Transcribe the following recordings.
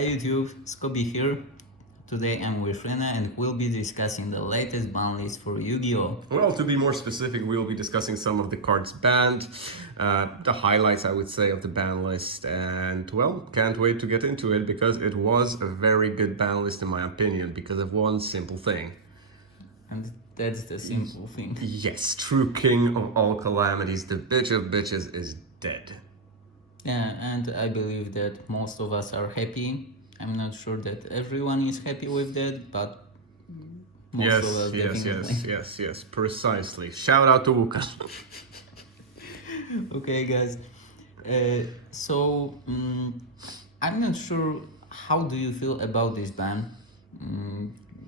Hi YouTube, Scobie here. Today I'm with Rena and we'll be discussing the latest ban list for Yu-Gi-Oh! Well, to be more specific, we'll be discussing some of the cards banned, the highlights, I would say, of the ban list, and well, can't wait to get into it because it was a very good ban list in my opinion because of one simple thing. And that's the simple thing. Yes, true king of all calamities, the bitch of bitches is dead. Yeah, and I believe that most of us are happy. I'm not sure that everyone is happy with that, but most of us definitely. Yes, precisely. Shout out to Wuka. Okay, guys. I'm not sure how do you feel about this ban,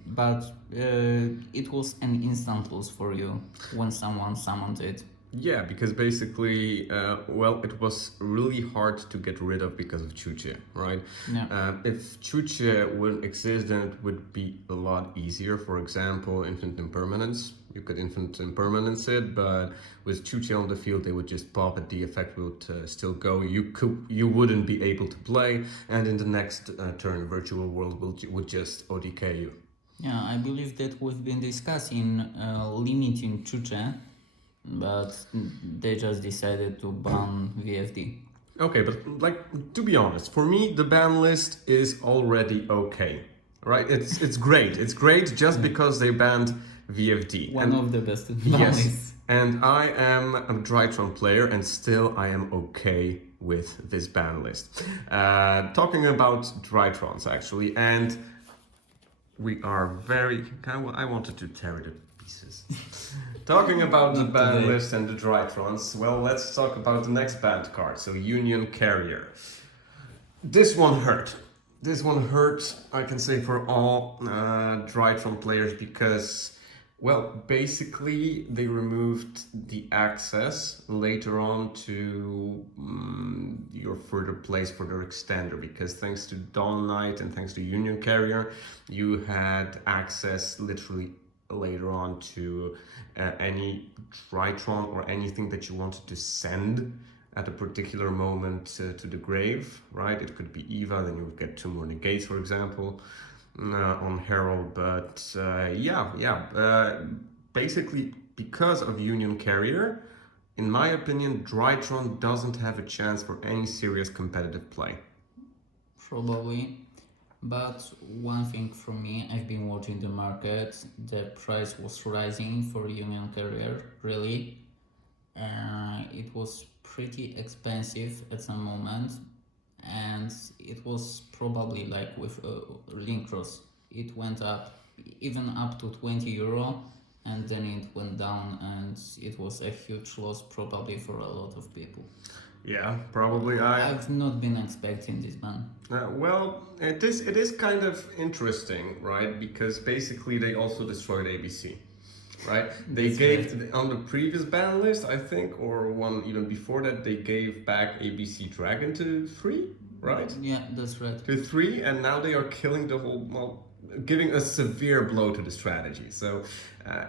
but it was an instant loss for you when someone summoned it. Yeah, because basically, well, it was really hard to get rid of because of Chuche, right? Yeah. If Chuche wouldn't exist, then it would be a lot easier. For example, Infinite Impermanence. You could Infinite Impermanence it, but with Chuche on the field, they would just pop it. The effect would still go. You wouldn't be able to play, and in the next turn, Virtual World would just ODK you. Yeah, I believe that we've been discussing limiting Chuche, but they just decided to ban VFD. Okay, but like to be honest, for me the ban list is already okay, right? It's great. It's great just because they banned VFD. One of the best ban Yes, lists. and I am a Drytron player, and still I am okay with this ban list. Talking about Drytrons actually, and we are very. I wanted to tear it to pieces. Talking about the ban list and the Drytrons, well, let's talk about the next banned card. So Union Carrier. This one hurt. This one hurt, I can say, for all Drytron players because, well, basically they removed the access later on to your further place for their extender because thanks to Dawn Knight and thanks to Union Carrier, you had access literally later on to any Drytron or anything that you wanted to send at a particular moment to the grave, right? It could be Eva, then you would get 2 more negates, for example, on Herald. But basically, because of Union Carrier, in my opinion, Drytron doesn't have a chance for any serious competitive play. Probably. But one thing from me, I've been watching the market. The price was rising for Union Carrier, really. It was pretty expensive at some moment, and it was probably like with Linkros. It went up even up to 20 euro, and then it went down, and it was a huge loss probably for a lot of people. Yeah, probably. I've not been expecting this ban. Well, it is kind of interesting, right? Because basically they also destroyed ABC, right? They gave on the previous ban list, I think, or one even before that, they gave back ABC Dragon to 3, right? Yeah, that's right. To 3, and now they are killing the whole, well, giving a severe blow to the strategy. So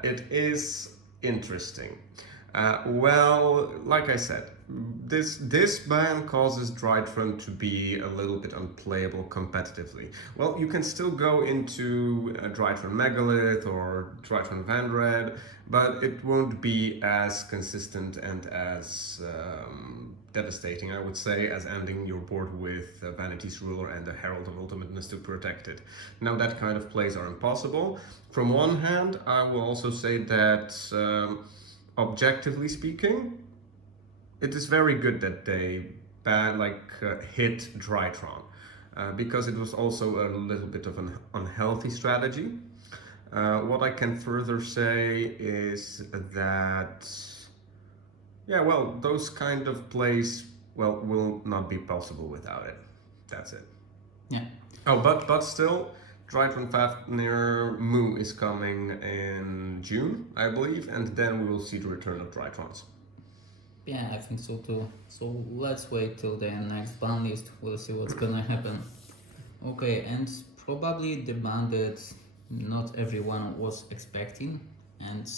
it is interesting. Well, like I said, this ban causes Drytron to be a little bit unplayable competitively. Well, you can still go into Drytron Megalith or Drytron Vanred, but it won't be as consistent and as devastating, I would say, as ending your board with Vanity's Ruler and the Herald of Ultimateness to protect it. Now, that kind of plays are impossible. From one hand, I will also say that objectively speaking, it is very good that they hit Drytron because it was also a little bit of an unhealthy strategy. What I can further say is that, yeah, well, those kind of plays, well, will not be possible without it. That's it. Yeah. Oh, but still, Drytron Fafnir Moo is coming in June, I believe, and then we will see the return of Drytrons. Yeah, I think so too. So let's wait till the next ban list. We'll see what's gonna happen. Okay, and probably the ban that not everyone was expecting, and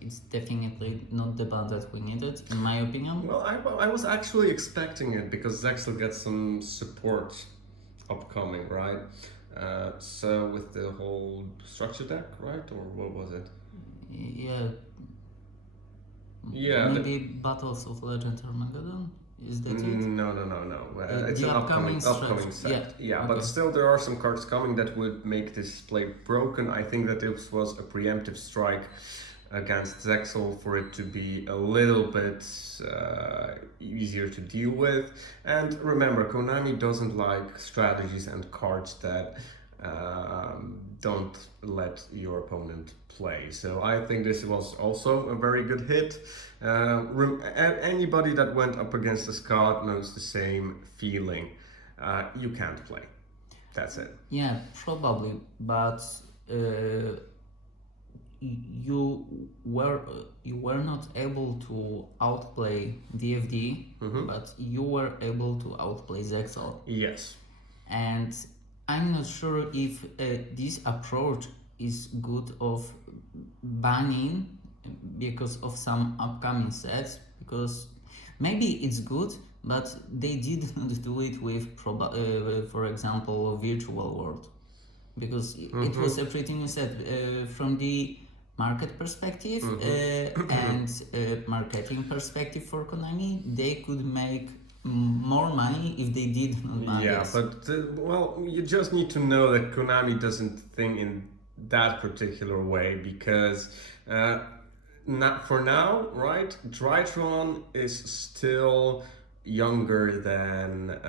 it's definitely not the ban that we needed, in my opinion. Well, I was actually expecting it because Zexel gets some support upcoming, right? So with the whole structure deck, right? Or what was it? Yeah, Yeah, maybe Battles of Legend Armageddon? Is that it? no. It's The an upcoming upcoming stretch. Yeah, set. Yeah, but okay. still there are some cards coming that would make this play broken. I think that this was a preemptive strike against Zexal for it to be a little bit easier to deal with. And remember, Konami doesn't like strategies and cards that don't let your opponent play. So I think this was also a very good hit. Anybody that went up against a Scott knows the same feeling. You can't play. That's it. Yeah, probably, but uh, you were not able to outplay DFD, but you were able to outplay Zexal. Yes. And I'm not sure if this approach is good of banning because of some upcoming sets, because maybe it's good, but they did not do it with for example, Virtual World, because it was a pretty new set from the market perspective and marketing perspective for Konami. They could make more money if they did not ban Yeah, this. but well, you just need to know that Konami doesn't think in that particular way because not for now, right? Drytron is still younger than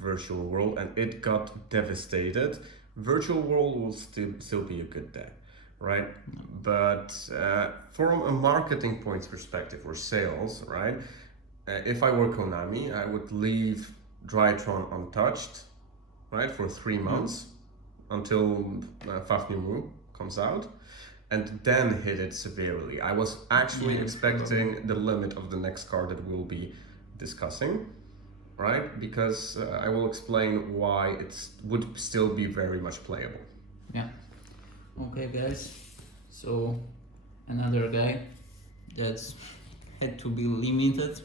Virtual World, and it got devastated. Virtual World will still be a good deck, right? But from a marketing points perspective or sales, right? If I were Konami, I would leave Drytron untouched, right, for 3 months until Fafnir Mu comes out, and then hit it severely. I was actually expecting the limit of the next card that we'll be discussing, right? Because I will explain why it would still be very much playable. Yeah. Okay, guys. So another guy that's had to be limited.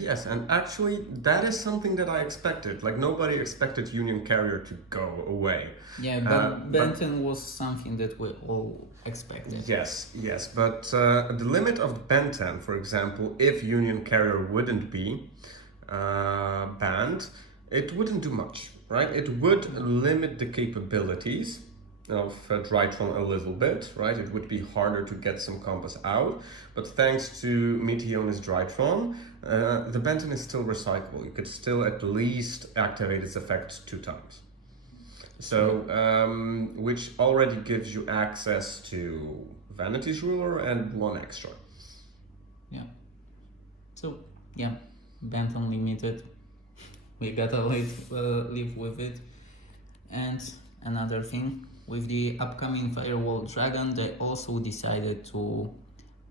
Yes, and actually, that is something that I expected. Like, nobody expected Union Carrier to go away. Yeah, but Benton was something that we all expected. Yes, but the limit of Benton, for example, if Union Carrier wouldn't be banned, it wouldn't do much, right? It would limit the capabilities of Drytron a little bit, right? It would be harder to get some combos out, but thanks to Meteonis Drytron, the Benton is still recyclable. You could still at least activate its effect 2 times. So, which already gives you access to Vanity's Ruler and 1 extra. Yeah. So, yeah, Benton limited. We gotta live with it. And another thing, with the upcoming Firewall Dragon, they also decided to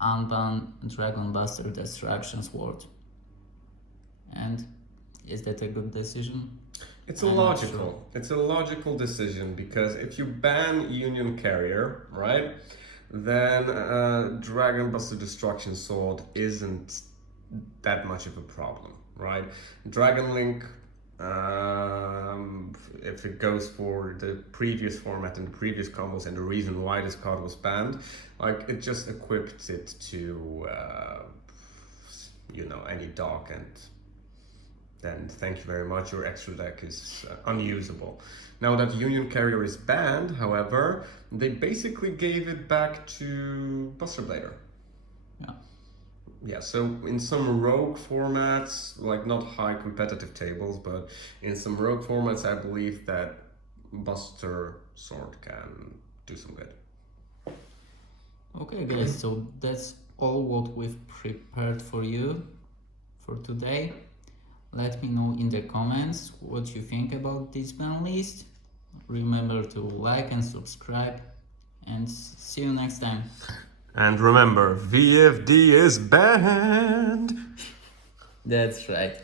unban Dragon Buster Destruction Sword. And is that a good decision? It's a logical decision because if you ban Union Carrier, right, then Dragon Buster Destruction Sword isn't that much of a problem, right? Dragon Link, if it goes for the previous format and the previous combos and the reason why this card was banned, like it just equipped it to, any dock, and then thank you very much, your extra deck is unusable. Now that Union Carrier is banned, however, they basically gave it back to Buster Blader. Yeah, so in some rogue formats, like not high competitive tables, but in some rogue formats, I believe that Buster Sword can do some good. Okay, guys, so that's all what we've prepared for you for today. Let me know in the comments what you think about this ban list. Remember to like and subscribe, and see you next time. And remember, VFD is banned! That's right.